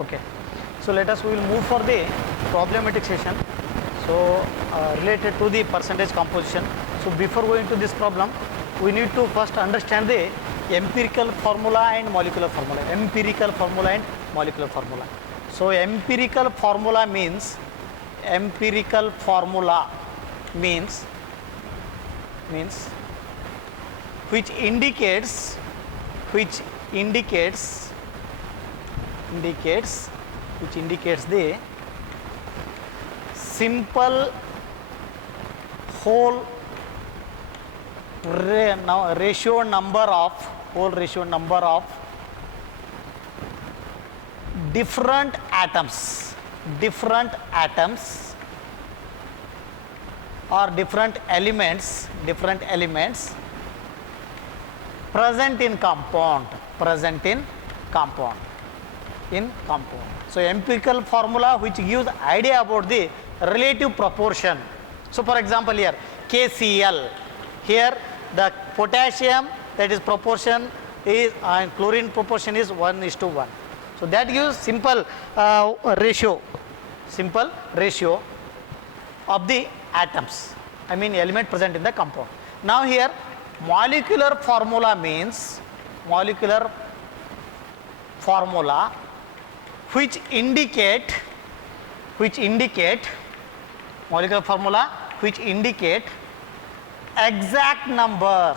Okay, so let us, we will move for the problematic session. So related to the percentage composition. So before going to this problem, we need to first understand the empirical formula and molecular formula. Empirical formula and molecular formula. So empirical formula means which indicates the simple whole ratio number of different atoms or different elements present in compound. So empirical formula which gives idea about the relative proportion. So for example here KCl, here the potassium, that is proportion is and chlorine proportion is 1:1. So that gives simple ratio of the atoms, I mean element present in the compound. Now here molecular formula means which indicate exact number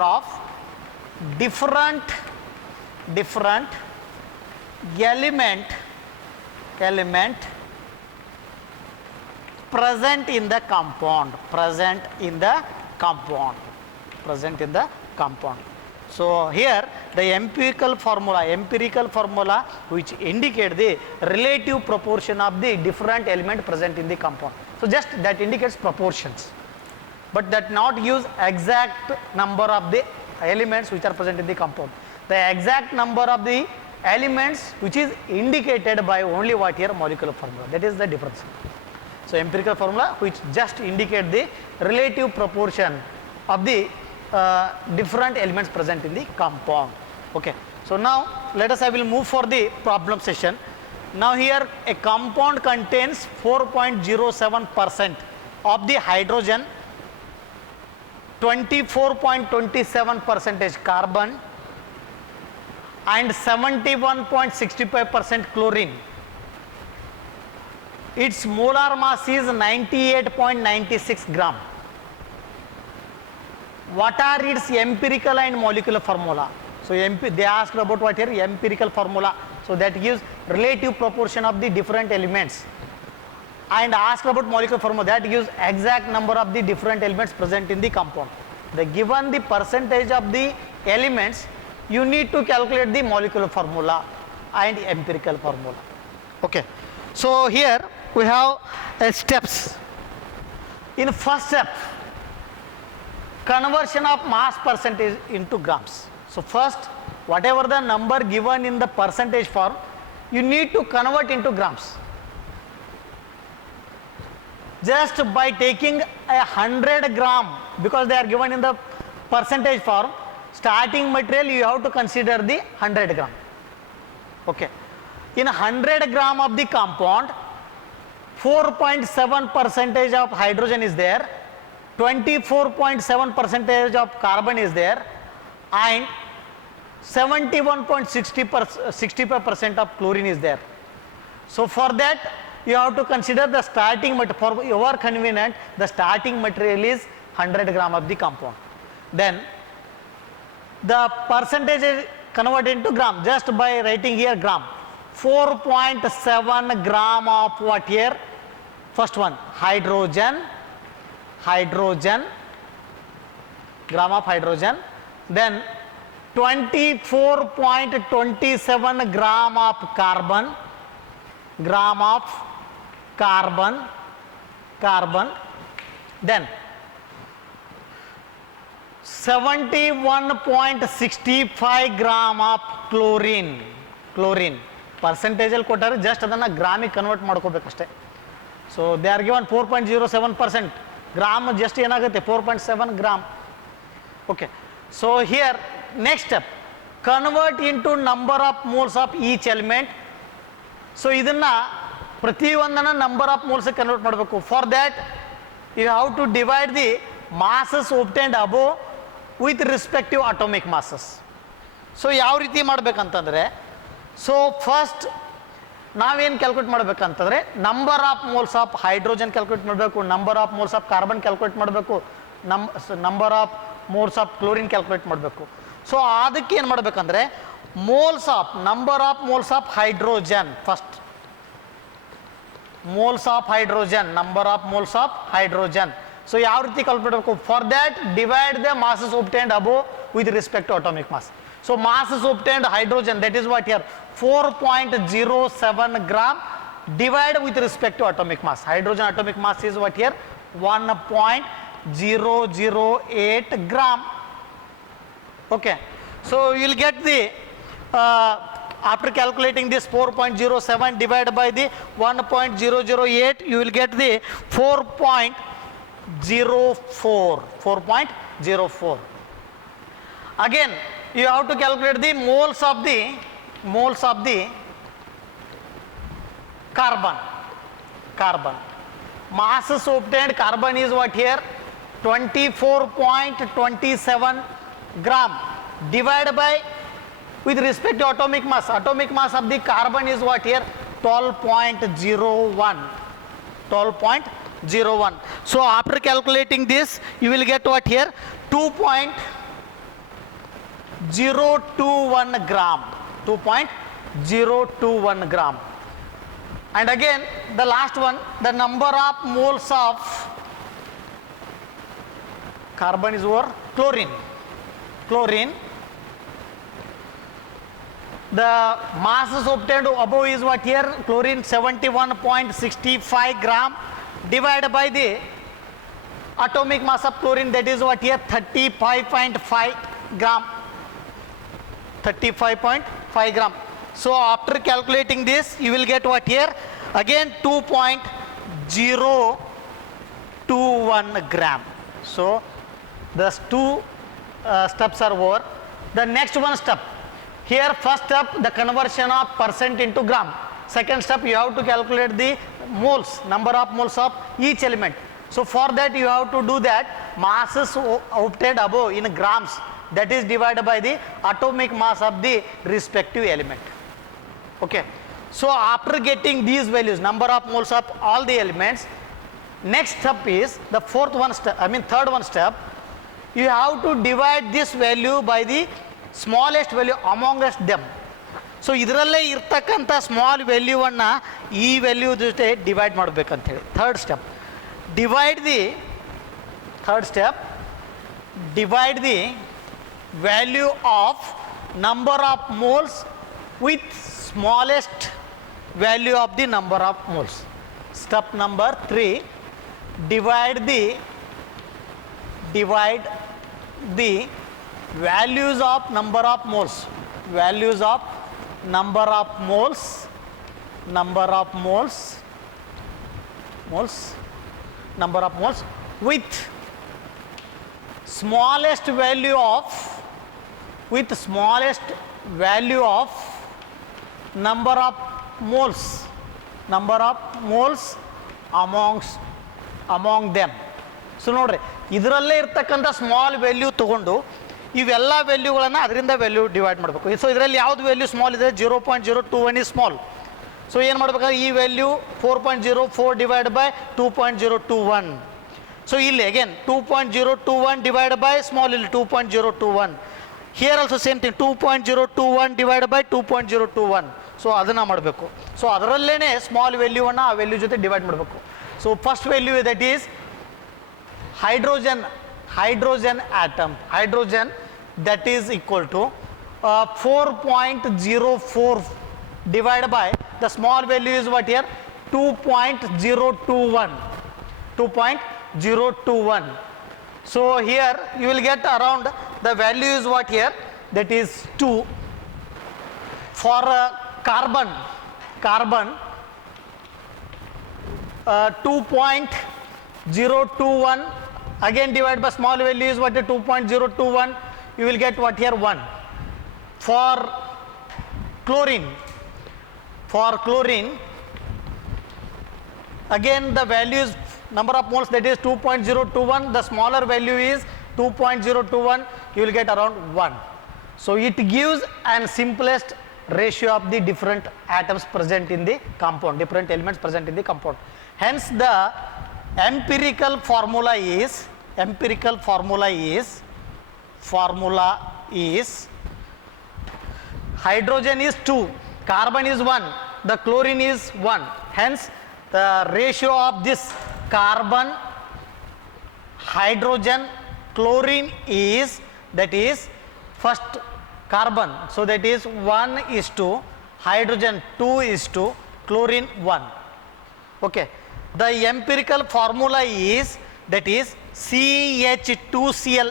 of different element present in the compound. So here the empirical formula which indicate the relative proportion of the different element present in the compound. So just that indicates proportions, but that not use exact number of the elements which are present in the compound. The exact number of the elements which is indicated by only what here molecular formula. That is the difference. So empirical formula which just indicate the relative proportion of the different elements present in the compound. Okay, so now let us, I will move for the problem session. Now here a compound contains 4.07% of the hydrogen, 24.27% carbon and 71.65% chlorine. Its molar mass is 98.96 gram. What are its empirical and molecular formula? So they asked about what here? Empirical formula. So that gives relative proportion of the different elements. And asked about molecular formula, that gives exact number of the different elements present in the compound. The given the percentage of the elements, you need to calculate the molecular formula and empirical formula. Okay. So here we have steps. In first step, conversion of mass percentage into grams. So first, whatever the number given in the percentage form, you need to convert into grams. Just by taking 100 gram, because they are given in the percentage form, starting material you have to consider the 100 gram. Okay. In 100 gram of the compound, 4.7% of hydrogen is there, 24.7% of carbon is there, and 71.65% of chlorine is there. So for that you have to consider the starting material. For your convenience, the starting material is 100 gram of the compound. Then the percentage is converted into gram just by writing here gram. 4.7 gram of what here? First one, hydrogen, gram of hydrogen. Then 24.27 gram of carbon, then 71.65 gram of chlorine. Percentage al kottare just adanna gramiಗೆ convert ಮಾಡ್ಕೋಬೇಕಷ್ಟೇ. So they are given 4.07%. gram just ಏನಾಗುತ್ತೆ 4.7 gram. Okay, so here next step, convert into number of moles of each element. So ಇದನ್ನ ಪ್ರತಿಯೊಂದನ್ನ number of moles convert ಮಾಡಬೇಕು. For that you have to divide the masses obtained above with respective atomic masses. So ಯಾವ ರೀತಿ ಮಾಡ್ಬೇಕಂತಂದರೆ, so first ನಾವೇನು calculate ಮಾಡ್ಬೇಕಂತಂದರೆ number of moles of hydrogen calculate ಮಾಡಬೇಕು, number of moles of carbon calculate ಮಾಡಬೇಕು, number of moles of chlorine calculate ಮಾಡಬೇಕು. So ಅದಕ್ಕೆ ಏನು ಮಾಡಬೇಕಂದ್ರೆ moles of number of moles of hydrogen first, moles of hydrogen, number of moles of hydrogen. So ಯಾವ ರೀತಿ calculate ಮಾಡಬೇಕು? For that divide the masses obtained above with respect to atomic mass. So masses obtained hydrogen, that is what here 4.07 gram divided with respect to atomic mass. Hydrogen atomic mass is what here 1.008 gram. Okay, so you will get the after calculating this 4.07 divided by the 1.008, you will get the 4.04. Again you have to calculate the moles of the carbon. Masses obtained carbon is what here 24.27 gram divided by with respect to atomic mass. Atomic mass of the carbon is what here 12.01. So after calculating this, you will get what here 2.021 gram. 2.021 gram. And again the last one, the number of moles of carbon is over chlorine. The masses obtained above is what here chlorine 71.65 gram divided by the atomic mass of chlorine, that is what here 35.5 gram. 35.5 gram. So after calculating this, you will get what here again 2.021 gram. So those two steps are over. The next one step here, first step the conversion of percent into gram. Second step you have to calculate the moles, number of moles of each element. So for that you have to do that masses obtained above in grams, that is divided by the atomic mass of the respective element. Okay, so after getting these values, number of moles of all the elements, next step is the third one step, you have to divide this value by the smallest value amongst them. So ಇದರಲ್ಲೇ ಇರ್ತಕ್ಕಂಥ small ವ್ಯಾಲ್ಯೂವನ್ನು ಈ value ಜೊತೆ divide ಮಾಡಬೇಕಂತೇಳಿ third step divide the value of number of moles with smallest value of the number of moles. Step number 3, divide the values of number of moles with smallest value of number of moles among them. So ನೋಡ್ರಿ, ಇದರಲ್ಲೇ ಇರ್ತಕ್ಕಂಥ small value ತೊಗೊಂಡು ಇವೆಲ್ಲ ವ್ಯಾಲ್ಯೂಗಳನ್ನು ಅದರಿಂದ value divide ಮಾಡಬೇಕು. So ಇದರಲ್ಲಿ ಯಾವ್ದು ವ್ಯಾಲ್ಯೂ ಸ್ಮಾಲ್ ಇದೆ, 0.021 ಇಸ್ ಸ್ಮಾಲ್. ಸೊ ಏನು ಮಾಡ್ಬೇಕಾದ್ರೆ ಈ ವ್ಯಾಲ್ಯೂ 4.04 ಡಿವೈಡ್ ಬೈ 2.021. ಸೊ ಇಲ್ಲಿ ಅಗೇನ್ 2.021 ಡಿವೈಡ್ ಬೈ ಸ್ಮಾಲ್, ಇಲ್ಲಿ 2.021. Here also same thing 2.021 divide by 2.021. So ಅದನ್ನು ಮಾಡಬೇಕು. ಸೊ ಅದರಲ್ಲೇ ಸ್ಮಾಲ್ ವ್ಯಾಲ್ಯೂವನ್ನು ಆ ವ್ಯಾಲ್ಯೂ ಜೊತೆ ಡಿವೈಡ್ ಮಾಡಬೇಕು. So first value that is hydrogen atom, that is equal to 4.04 divided by the small value is what here 2.021. So here you will get around the value is what here, that is 2. For carbon 2.021 again divided by small value is what, 2.021. you will get what here 1. For chlorine, again the value is number of moles, that is 2.021, the smaller value is 2.021, you will get around 1. So it gives an simplest ratio of the different atoms present in the compound, different elements present in the compound. Hence the empirical formula is hydrogen is 2, carbon is 1, the chlorine is 1. Hence the ratio of this carbon, hydrogen, chlorine is, that is first carbon, so that is 1:, hydrogen 2:, chlorine 1. Okay, the empirical formula is, that is CH2Cl.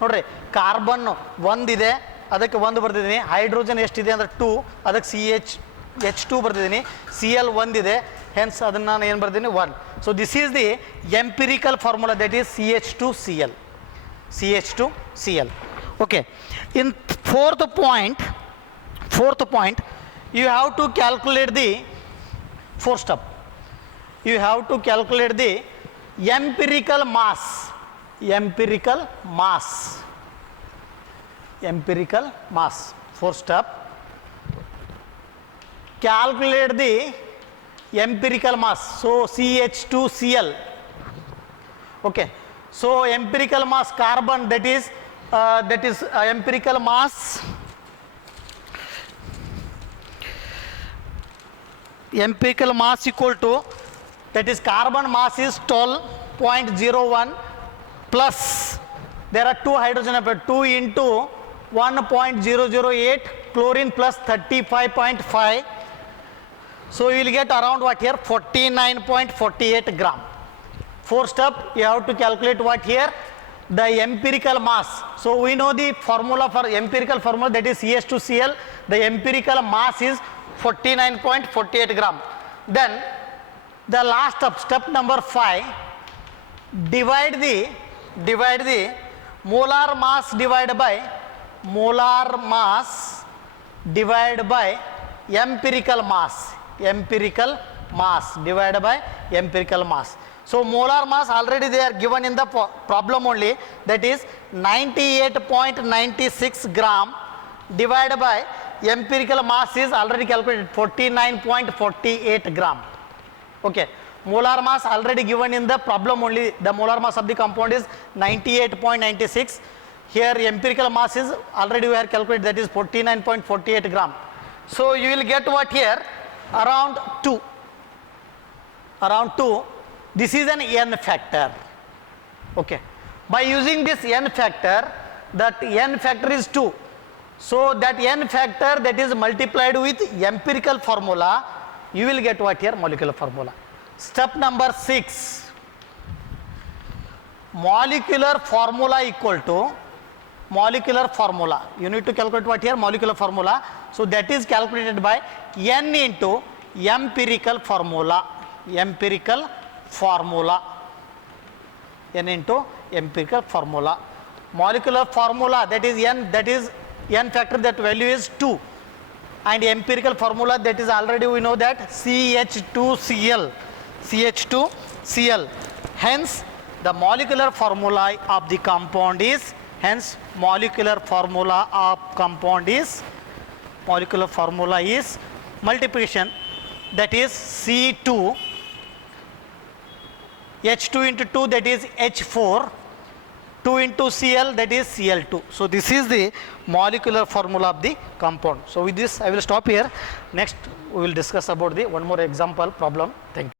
ನೋಡ್ರಿ carbon 1 ಇದೆ, ಅದಕ್ಕೆ 1 ಬರ್ತಿದ್ದೀನಿ, hydrogen ಎಷ್ಟಿದೆ ಅಂದರೆ 2, ಅದಕ್ಕೆ H2 ಬರ್ತಿದ್ದೀನಿ, Cl 1 ಇದೆ, hence ಅದನ್ನು ನಾನು ಏನು ಬರ್ತೀನಿ 1. So this is the empirical formula, that is CH2Cl. Okay, in fourth point you have to calculate the fourth step. You have to calculate the empirical mass. Fourth step, calculate the empirical mass. So CH2Cl. Okay, so empirical mass carbon, that is empirical mass, equal to, that is carbon mass is 12.01 plus there are 2 hydrogen atoms, 2 into 1.008 chlorine plus 35.5, so you will get around what here 49.48 gram. Fourth step, you have to calculate what here, the empirical mass. So we know the formula for empirical formula, that is CH2Cl. The empirical mass is 49.48 gram. Then the last step number 5, divide the molar mass divided by empirical mass divided by empirical mass. So molar mass already they are given in the problem only, that is 98.96 gram divided by empirical mass is already calculated 49.48 gram. Okay, molar mass already given in the problem only, the molar mass of the compound is 98.96. Here empirical mass is already we are calculated, that is 49.48 gram. So you will get what here, around 2. This is an n factor. Okay, by using this n factor, that n factor is 2. So that n factor, that is multiplied with empirical formula, you will get what here, molecular formula. Step number 6, molecular formula equal to molecular formula. You need to calculate what here, molecular formula. So that is calculated by n into empirical formula. N into empirical formula. Molecular formula, that is n factor, that value is 2, and empirical formula, that is already we know that CH2Cl. Hence the molecular formula of the compound is, multiplication, that is C2, H2 into 2, that is H4, 2 into Cl, that is Cl2. So this is the molecular formula of the compound. So with this I will stop here. Next we will discuss about the one more example problem. Thank you.